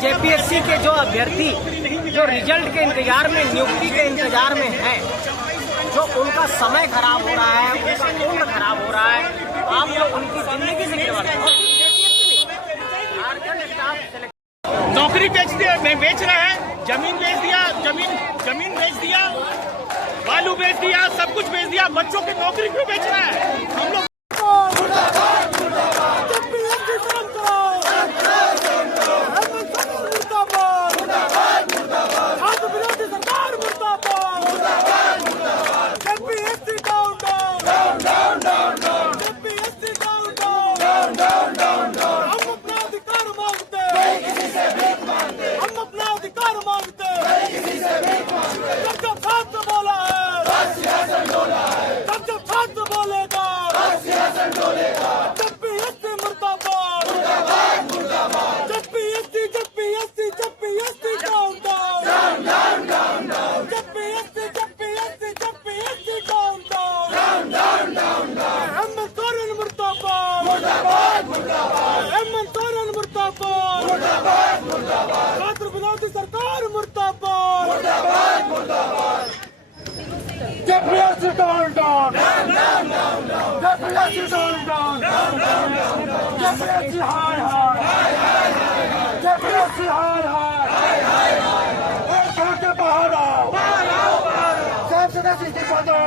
JPSC के जो अभ्यर्थी जो रिजल्ट के इंतजार में, नियुक्ति के इंतजार में है, जो उनका समय खराब हो रहा है, उनका उम्र खराब हो रहा है, आप लोग उनकी जिंदगी से केवल नौकरी बेच रहा है, जमीन बेच दिया, जमीन बेच दिया, बालू बेच दिया, सब कुछ बेच दिया, बच्चों की नौकरी क्यों बेच रहा है? हम लोग सरकार मुर्दाबाद, मुर्दाबाद, मुर्दाबाद। JPSC down down, JPSC down down, JPSC हाय हाय, जेपीएससी हाय हाय, और घर के बाहर आओ, साफ सदस्य इस्तीफा दो,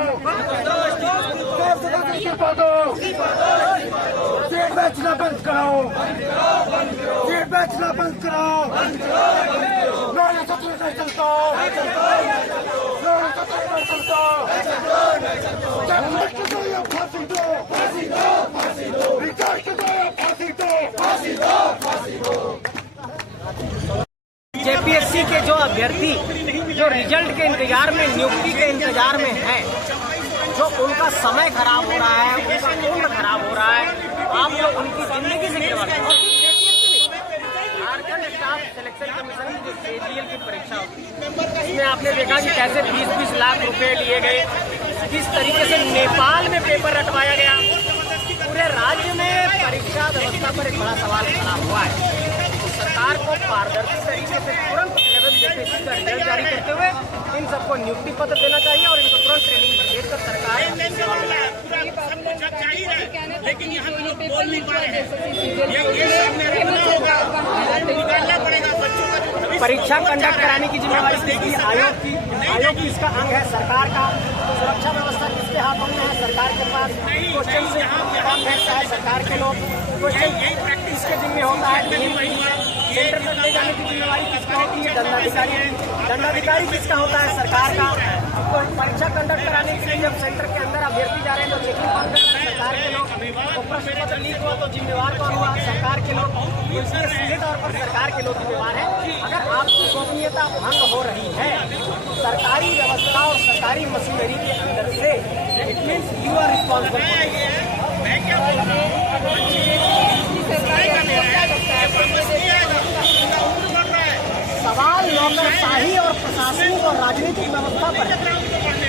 साफ सदस्य इस्तीफा दो, सीट बेचना बंद कराओ, सीट बेचना बंद कराओ, नौकरी सत्र नहीं चलता, नौकरी सत्र नहीं चलता, जब तक तो ये फांसी दो, फांसी दो, फांसी दो, रिचार्ज दो, फांसी दो, फांसी दो, फांसी दो। जेपीएससी के जो अभ्यर्थी जो रिजल्ट के इंतजार में, नियुक्ति के इंतजार में है, जो उनका समय खराब हो रहा है, उनका उम्र खराब हो रहा है, आप लोग उनकी जिंदगी से केवल झारखंड स्टाफ सिलेक्शन कमीशन की सीजीएल की परीक्षा होती है, इसमें आपने देखा कि कैसे 20-20 लाख रुपए लिए गए, किस तरीके से नेपाल में पेपर रटवाया गया। पूरे राज्य में परीक्षा व्यवस्था पर एक बड़ा सवाल खड़ा हुआ है। तो सरकार को पारदर्शी तरीके से तुरंत 11 जेपीएससी का रिजल्ट जारी करते हुए इन सबको नियुक्ति पत्र देना चाहिए और इनको तुरंत ट्रेनिंग पर भेजकर सरकार लेकिन यहाँ पे लोग बोल नहीं पा रहे हैं, ये सामने रखना होगा, निकालना पड़ेगा बच्चों का। परीक्षा कंडक्ट कराने की जिम्मेवारी देखिए आयोग की इसका अंग है सरकार का। तो सुरक्षा व्यवस्था किसके हाथों में है? सरकार के पास। क्वेश्चन से फेंकता है सरकार के लोग, क्वेश्चन प्रैक्टिस के जिम्मे होता है। सेंटर तक ले जाने की जिम्मेवारी किसका होती है? दंडाधिकारी किसका होता है? सरकार का। तो परीक्षा कंडक्ट कराने के लिए जब सेंटर के अंदर अभ्यर्थी जा रहे हैं तो चेकिंग कर रहे हैं सरकार के लोग। तो प्रश्न पत्र लीक हुआ तो जिम्मेवार कौन हुआ? सरकार के लोग। तो इसलिए सीधे तौर पर सरकार के लोग जिम्मेवार हैं। अगर आपकी गोपनीयता भंग हो रही है सरकारी व्यवस्था और सरकारी मशीनरी के अंदर से, it means you are responsible. सवाल नौकरशाही और प्रशासनिक और राजनीतिक व्यवस्था पर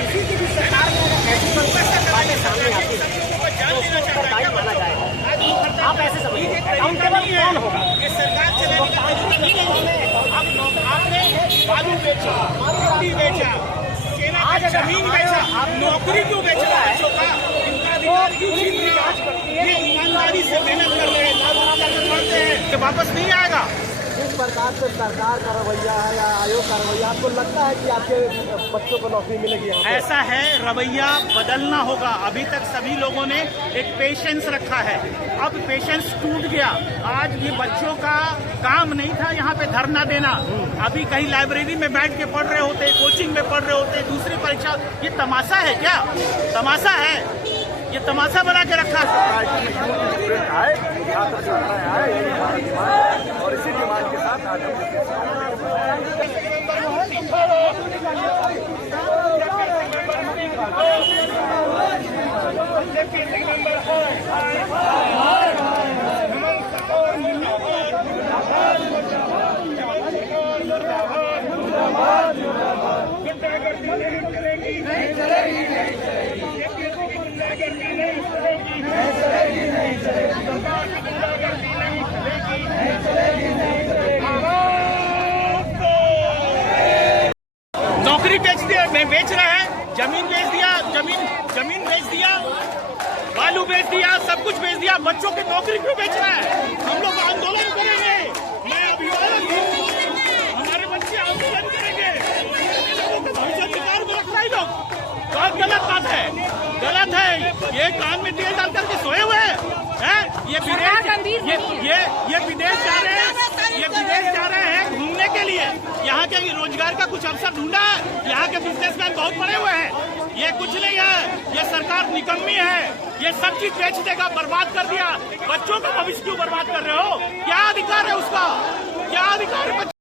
किसी की भी सरकार में ऐसी बातें सामने आती है तो उसको उत्तरदायी माना जाएगा। आप ऐसे समझिए अकाउंटेबल कौन होगा? बालू बेचा, मिट्टी बेचा, आज जमीन बेचा, आप नौकरी क्यों बेच रहा है? ये ईमानदारी से मेहनत कर रहे हैं, वापस नहीं आएगा। जिस प्रकार से सरकार का रवैया है या आयोग का रवैया, आपको लगता है कि आपके बच्चों को नौकरी मिलेगी? ऐसा है, रवैया बदलना होगा। अभी तक सभी लोगों ने एक पेशेंस रखा है, अब पेशेंस टूट गया। आज ये बच्चों का काम नहीं था यहाँ पे धरना देना, अभी कहीं लाइब्रेरी में बैठ के पढ़ रहे होते, कोचिंग में पढ़ रहे होते, दूसरी परीक्षा। ये तमाशा है क्या? तमाशा है, ये तमाशा बना के रखा है। और इसी डिमांड के साथ आज नहीं चलेगी। बच्चों की नौकरी क्यों बेच रहा है? हम लोग आंदोलन करेंगे। मैं अभिभावक हूँ, हमारे बच्चे आंदोलन करेंगे। लोगों को भविष्य अधिकार में रख रहे लोग, बहुत गलत बात है, गलत है। ये कान में तेल डाल करके सोए हुए हैं। ये विदेश जा रहे हैं, ये विदेश जा रहे हैं घूमने के लिए। यहाँ के रोजगार का कुछ अवसर ढूंढा है। यहाँ के बिजनेसमैन बहुत पड़े हुए हैं। ये कुछ नहीं है, ये सरकार निकम्मी है। ये सब चीज बेच देगा, बर्बाद कर दिया। बच्चों का भविष्य क्यों बर्बाद कर रहे हो? क्या अधिकार है उसका? क्या अधिकार है?